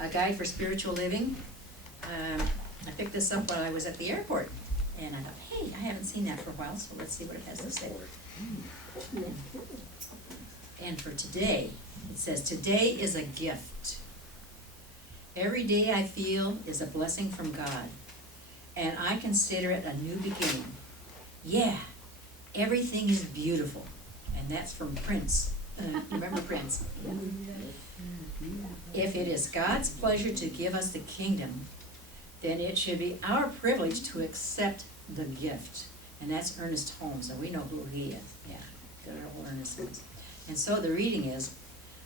A Guide for Spiritual Living. I picked this up while I was at the airport, and I thought, hey, I haven't seen that for a while, so let's see what it has to say. And for today, it says, today is a gift. Every day I feel is a blessing from God, and I consider it a new beginning. Yeah, everything is beautiful. And that's from Prince. Remember Prince? If it is God's pleasure to give us the kingdom, then it should be our privilege to accept the gift. And that's Ernest Holmes, and we know who he is. Yeah, good old Ernest Holmes. And so the reading is,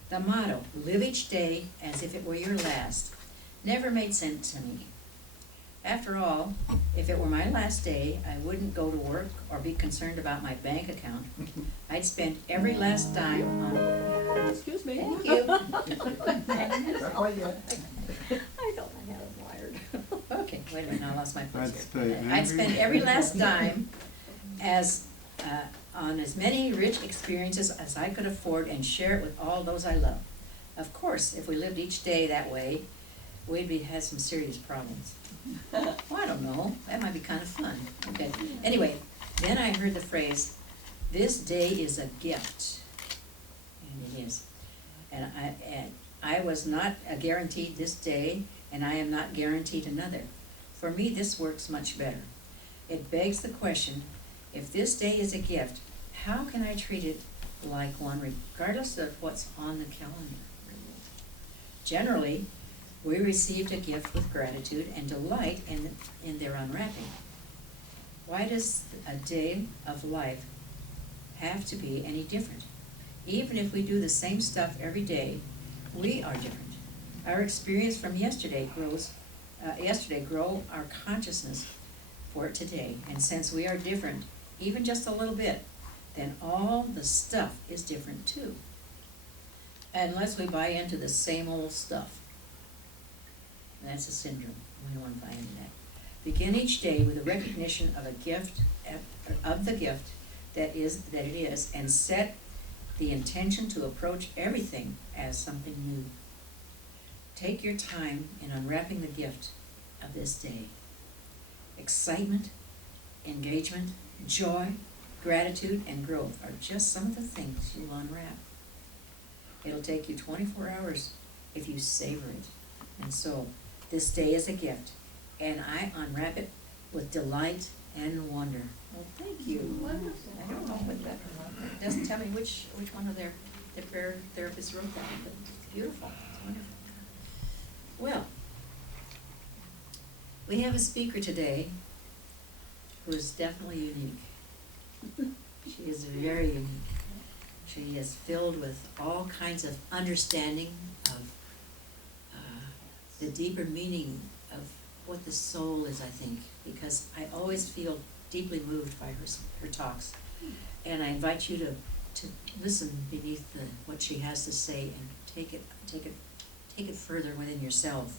the motto, live each day as if it were your last, never made sense to me. After all, if it were my last day, I wouldn't go to work or be concerned about my bank account. I'd spend every last dime on... Excuse me. Thank you. Not quite yet. I don't have it wired. Okay, wait a minute, I lost my place That's here. the I'd spend every last dime as, on as many rich experiences as I could afford and share it with all those I love. Of course, if we lived each day that way, we'd had some serious problems. Well, I don't know, that might be kind of fun. Okay, anyway, then I heard the phrase, this day is a gift. And it is. And I was not guaranteed this day, and I am not guaranteed another. For me, this works much better. It begs the question, if this day is a gift, how can I treat it like one regardless of what's on the calendar? Generally, we received a gift with gratitude and delight in their unwrapping. Why does a day of life have to be any different? Even if we do the same stuff every day, we are different. Our experience from yesterday grow our consciousness for it today. And since we are different, even just a little bit, then all the stuff is different too. Unless we buy into the same old stuff. And that's a syndrome. We don't want to buy into that. Begin each day with a recognition of a gift, of the gift that it is, and set the intention to approach everything as something new. Take your time in unwrapping the gift of this day. Excitement, engagement, joy, gratitude, and growth are just some of the things you'll unwrap. It'll take you 24 hours if you savor it. And so, this day is a gift, and I unwrap it with delight and wonder. Well, thank you. Wonderful. I don't know what that, it doesn't tell me which one of their prayer therapists wrote that, but it's beautiful, it's wonderful. Well, we have a speaker today who is definitely unique. She is very unique. She is filled with all kinds of understanding of the deeper meaning of what the soul is, I think, because I always feel deeply moved by her talks. And I invite you to listen beneath what she has to say and take it further within yourself.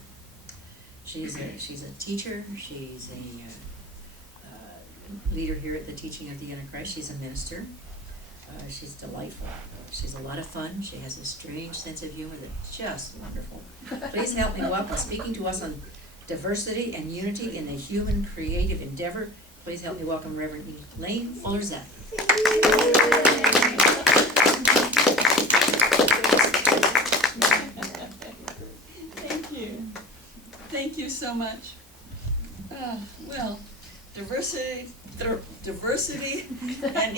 She's a teacher. She's a leader here at the Teaching of the Inner Christ. She's a minister. She's delightful. She's a lot of fun. She has a strange sense of humor that's just wonderful. Please help me welcome, speaking to us on diversity and unity in the human creative endeavor. Please help me welcome Reverend Elaine Fuller-Zachey. Thank you. Thank you so much. Well, diversity and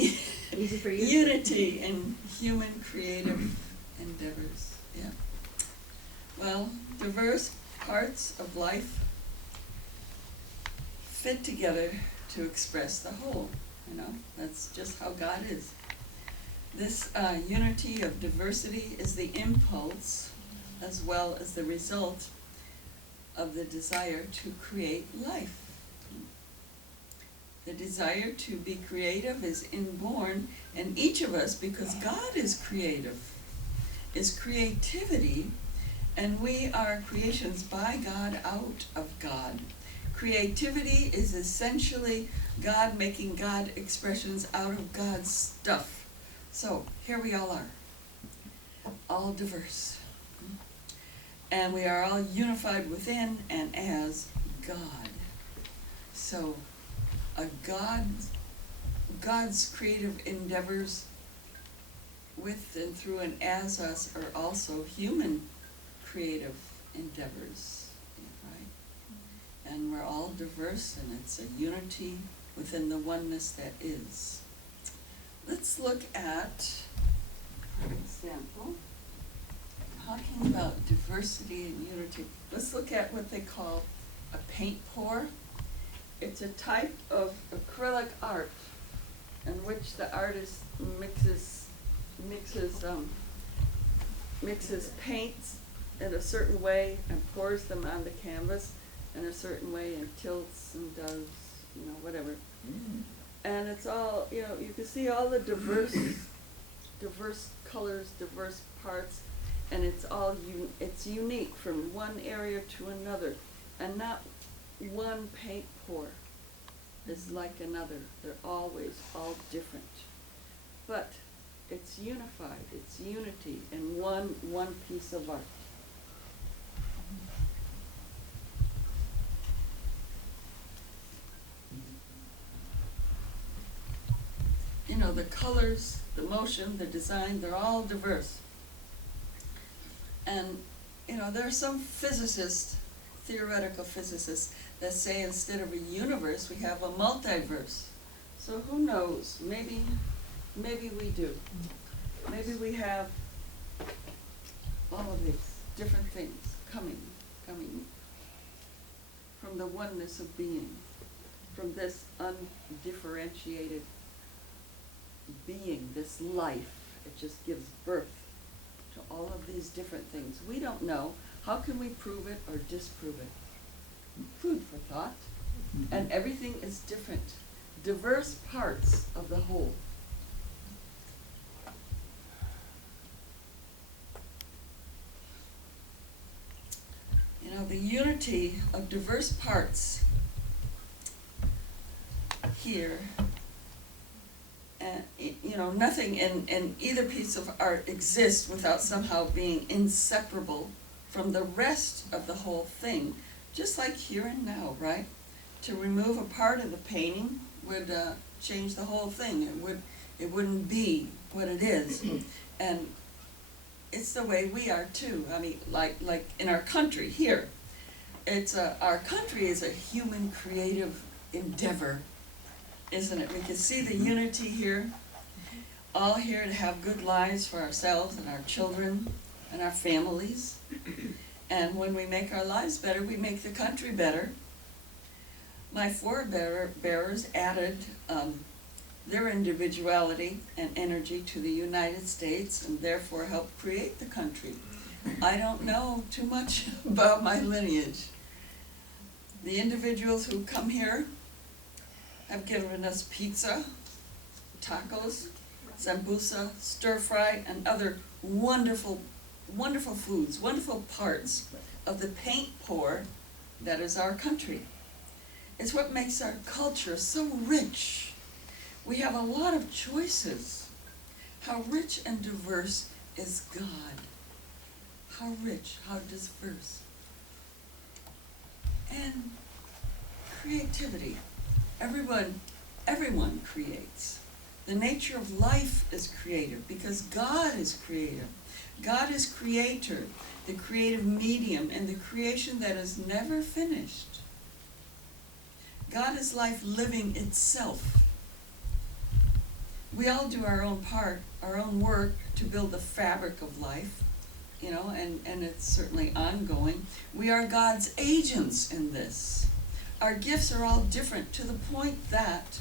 Easy for you. unity in human creative endeavors. Yeah. Well, diverse parts of life fit together to express the whole. You know, that's just how God is. This unity of diversity is the impulse as well as the result of the desire to create life. The desire to be creative is inborn in each of us because God is creative, is creativity, and we are creations by God out of God. Creativity is essentially God making God expressions out of God's stuff. So here we all are, all diverse. and we are all unified within and as God. So, God's creative endeavors with and through and as us are also human creative endeavors, right? And we're all diverse, and it's a unity within the oneness that is. Let's look at, for example, talking about diversity and unity. Let's look at what they call a paint pour. It's a type of acrylic art in which the artist mixes paints in a certain way and pours them on the canvas in a certain way and tilts and does, whatever. And it's all, you can see all the diverse colors, diverse parts, and it's unique from one area to another, and not one paint pour is like another. They're always all different, but it's unified. It's unity in one piece of art. The colors, the motion, the design, they're all diverse. And, there are some physicists, theoretical physicists, that say instead of a universe, we have a multiverse. So who knows? Maybe we do. Maybe we have all of these different things coming from the oneness of being, from this undifferentiated being, this life. It just gives birth to all of these different things. We don't know. How can we prove it or disprove it? Food for thought. And everything is different. Diverse parts of the whole. The unity of diverse parts here, and nothing in either piece of art exists without somehow being inseparable from the rest of the whole thing, just like here and now, right? To remove a part of the painting would change the whole thing. It wouldn't be what it is. And it's the way we are too. I mean, like in our country here, our country is a human creative endeavor, isn't it? We can see the unity here, all here to have good lives for ourselves and our children and our families. And when we make our lives better, we make the country better. My forebearers added their individuality and energy to the United States and therefore helped create the country. I don't know too much about my lineage. The individuals who come here have given us pizza, tacos, sambusa, stir fry, and other wonderful, wonderful foods, wonderful parts of the paint pour that is our country. It's what makes our culture so rich. We have a lot of choices. How rich and diverse is God? How rich, how diverse. And creativity. Everyone creates. The nature of life is creative because God is creative. God is creator, the creative medium, and the creation that is never finished. God is life living itself. We all do our own part, our own work to build the fabric of life, and it's certainly ongoing. We are God's agents in this. Our gifts are all different to the point that,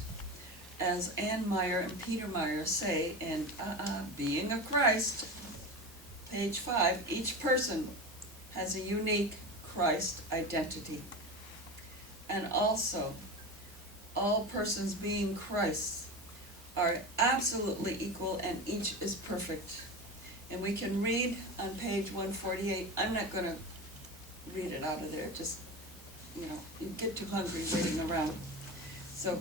as Ann Meyer and Peter Meyer say in Being of Christ, page 5, each person has a unique Christ identity. And also, all persons being Christ are absolutely equal and each is perfect. And we can read on page 148. I'm not going to read it out of there, just, you get too hungry waiting around. So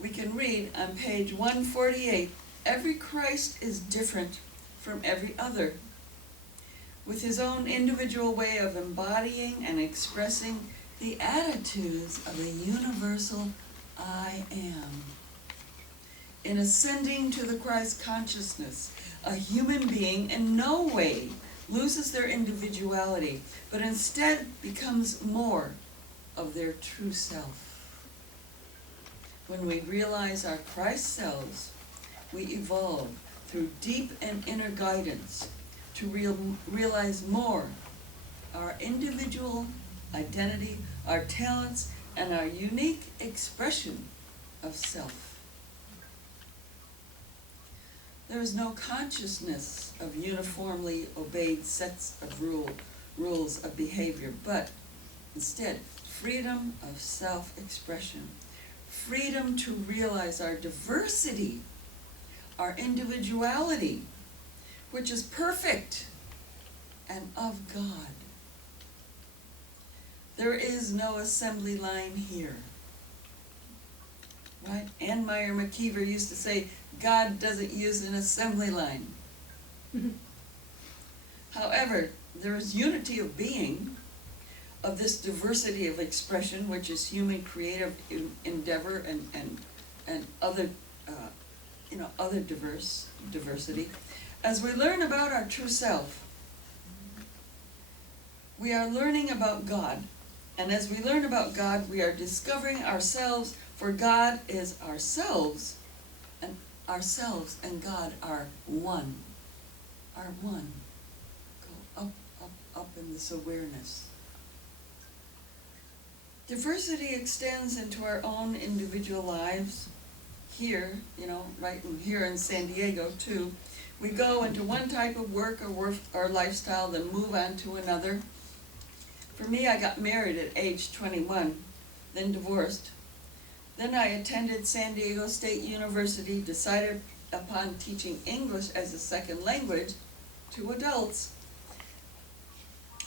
we can read on page 148, every Christ is different from every other. with his own individual way of embodying and expressing the attitudes of the universal I am. In ascending to the Christ consciousness, a human being in no way loses their individuality, but instead becomes more of their true self. When we realize our Christ selves, we evolve through deep and inner guidance to realize more our individual identity, our talents, and our unique expression of self. There is no consciousness of uniformly obeyed sets of rules of behavior, but instead freedom of self-expression, freedom to realize our diversity, our individuality, which is perfect and of God. There is no assembly line here. Right? Ann Meyer McKeever used to say, God doesn't use an assembly line. However, there is unity of being, of this diversity of expression, which is human creative endeavor and other, other diversity. As we learn about our true self, we are learning about God. And as we learn about God, we are discovering ourselves, for God is ourselves and God are one. Are one. Go up, up, up in this awareness. Diversity extends into our own individual lives. Here, right here in San Diego too, we go into one type of work or lifestyle, then move on to another. For me, I got married at age 21, then divorced. Then I attended San Diego State University, decided upon teaching English as a second language to adults.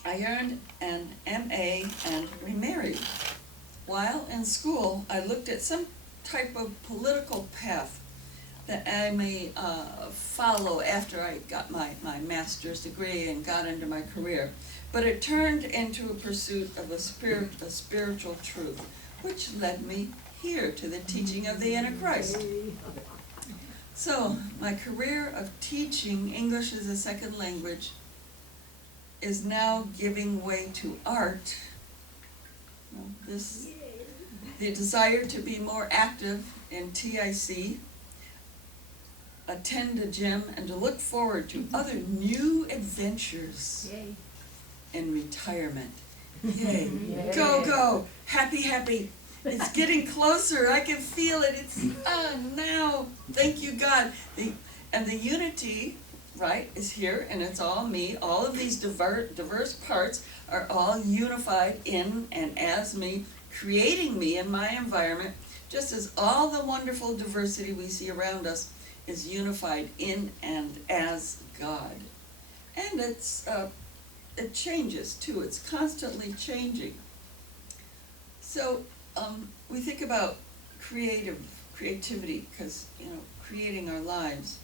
I earned an MA and remarried. While in school, I looked at some type of political path that I may follow after I got my master's degree and got into my career. But it turned into a pursuit of a spiritual truth, which led me here to the teaching of the inner Christ. So, my career of teaching English as a second language is now giving way to art. The desire to be more active in TIC, attend a gym, and to look forward to other new adventures. Yay. In retirement. Yay. Go, go. Happy, happy. It's getting closer. I can feel it. It's now. Thank you, God. And the unity, right, is here, and it's all me. All of these diverse parts are all unified in and as me, creating me in my environment, just as all the wonderful diversity we see around us is unified in and as God. And it changes too. It's constantly changing. So we think about creativity, because creating our lives.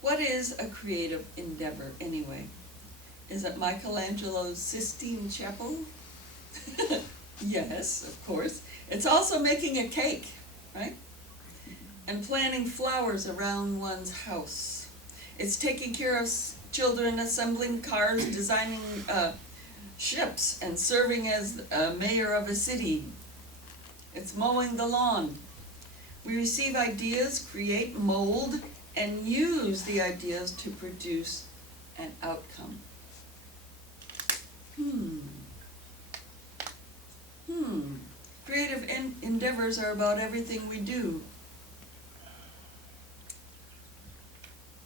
What is a creative endeavor anyway? Is it Michelangelo's Sistine Chapel? Yes, of course. It's also making a cake, right? And planting flowers around one's house. It's taking care of children, assembling cars, designing ships, and serving as mayor of a city. It's mowing the lawn. We receive ideas, create, mold, and use the ideas to produce an outcome. Creative endeavors are about everything we do.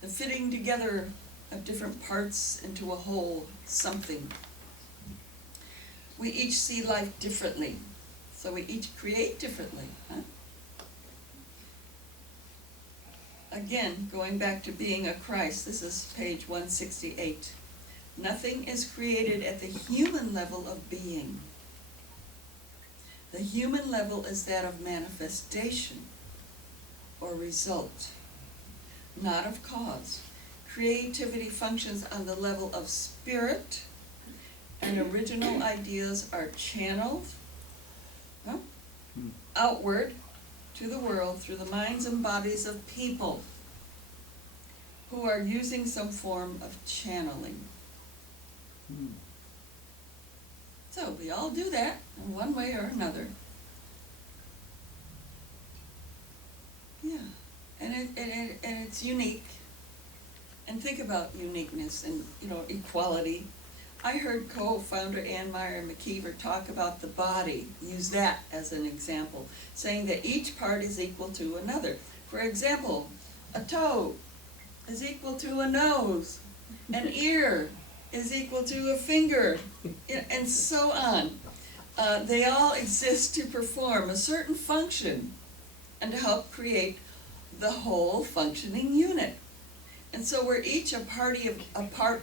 The fitting together of different parts into a whole, something. We each see life differently, so we each create differently. Again, going back to being a Christ, this is page 168. Nothing is created at the human level of being. The human level is that of manifestation or result, not of cause. Creativity functions on the level of spirit, and original ideas are channeled outward to the world through the minds and bodies of people who are using some form of channeling. So we all do that in one way or another. Yeah, and it's unique. And think about uniqueness and, equality. I heard co-founder Ann Meyer McKeever talk about the body, use that as an example, saying that each part is equal to another. For example, a toe is equal to a nose, an ear is equal to a finger, and so on. They all exist to perform a certain function and to help create the whole functioning unit. And so we're each a part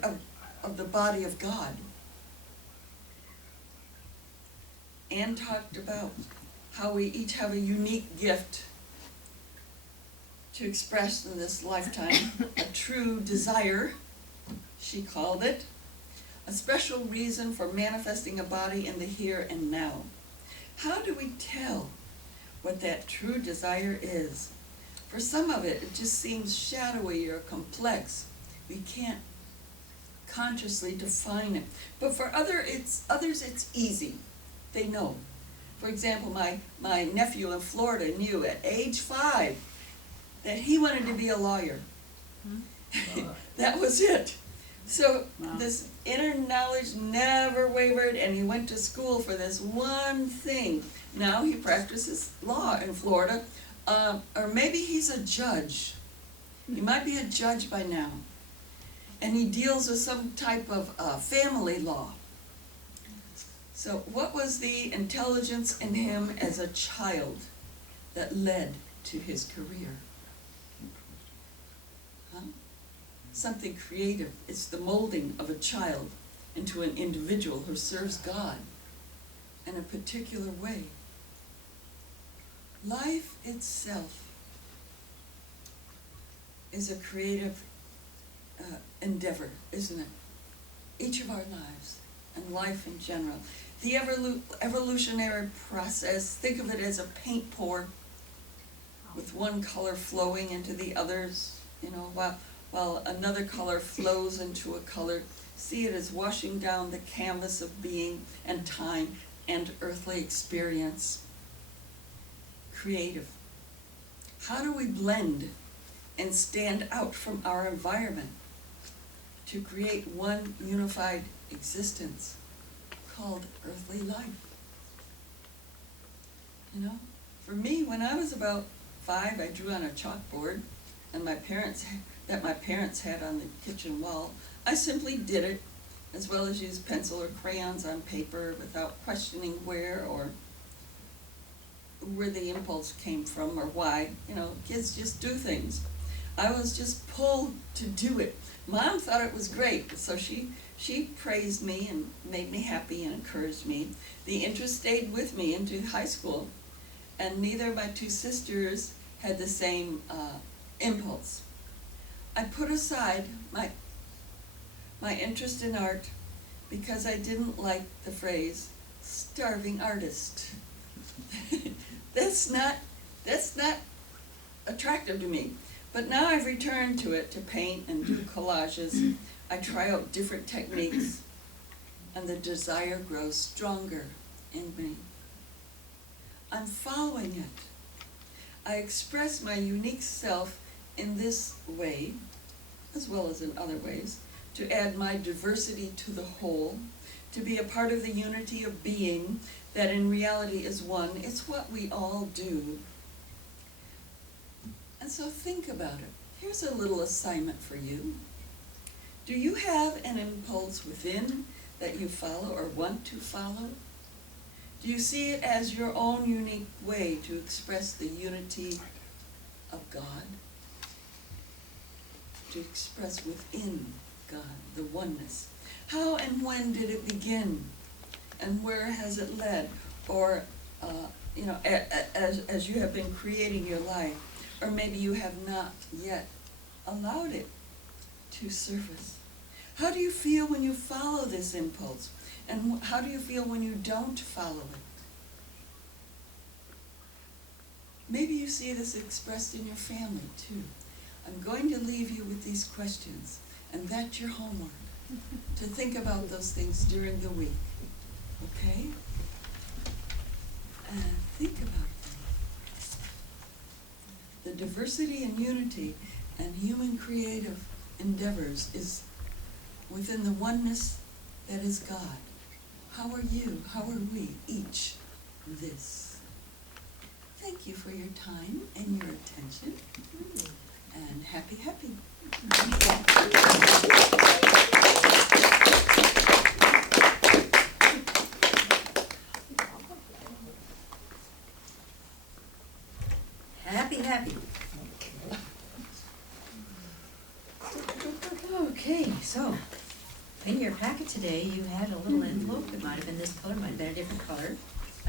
of the body of God. Anne talked about how we each have a unique gift to express in this lifetime, a true desire, she called it, a special reason for manifesting a body in the here and now. How do we tell what that true desire is? For some of it, it just seems shadowy or complex. We can't consciously define it. But for others, it's easy. They know. For example, my nephew in Florida knew at age 5 that he wanted to be a lawyer. That was it. So this inner knowledge never wavered, and he went to school for this one thing. Now he practices law in Florida, or maybe he's a judge. He might be a judge by now. And he deals with some type of family law. So what was the intelligence in him as a child that led to his career? Something creative. It's the molding of a child into an individual who serves God in a particular way. Life itself is a creative endeavor, isn't it? Each of our lives, and life in general. The evolutionary process, think of it as a paint pour with one color flowing into the others, while another color flows into a color. See it as washing down the canvas of being and time and earthly experience. Creative. How do we blend and stand out from our environment to create one unified existence called earthly life? For me, when I was about 5, I drew on a chalkboard, and my parents had on the kitchen wall. I simply did it, as well as used pencil or crayons on paper without questioning where the impulse came from or why. Kids just do things. I was just pulled to do it. Mom thought it was great, so she praised me and made me happy and encouraged me. The interest stayed with me into high school, and neither of my 2 sisters had the same impulse. I put aside my interest in art because I didn't like the phrase starving artist. That's not attractive to me. But now I've returned to it to paint and do collages. I try out different techniques, and the desire grows stronger in me. I'm following it. I express my unique self in this way, as well as in other ways, to add my diversity to the whole, to be a part of the unity of being that in reality is one. It's what we all do. And so think about it. Here's a little assignment for you. Do you have an impulse within that you follow or want to follow? Do you see it as your own unique way to express the unity of God? To express within God the oneness. How and when did it begin? And where has it led? Or, as you have been creating your life, or maybe you have not yet allowed it to surface. How do you feel when you follow this impulse? And how do you feel when you don't follow it? Maybe you see this expressed in your family too. I'm going to leave you with these questions, and that's your homework, to think about those things during the week. Okay? Think about them. The diversity and unity and human creative endeavors is within the oneness that is God. How are you? How are we each this? Thank you for your time and your attention. And happy. Happy. Okay, so in your packet today, you had a little envelope. It might have been this color, might have been a different color.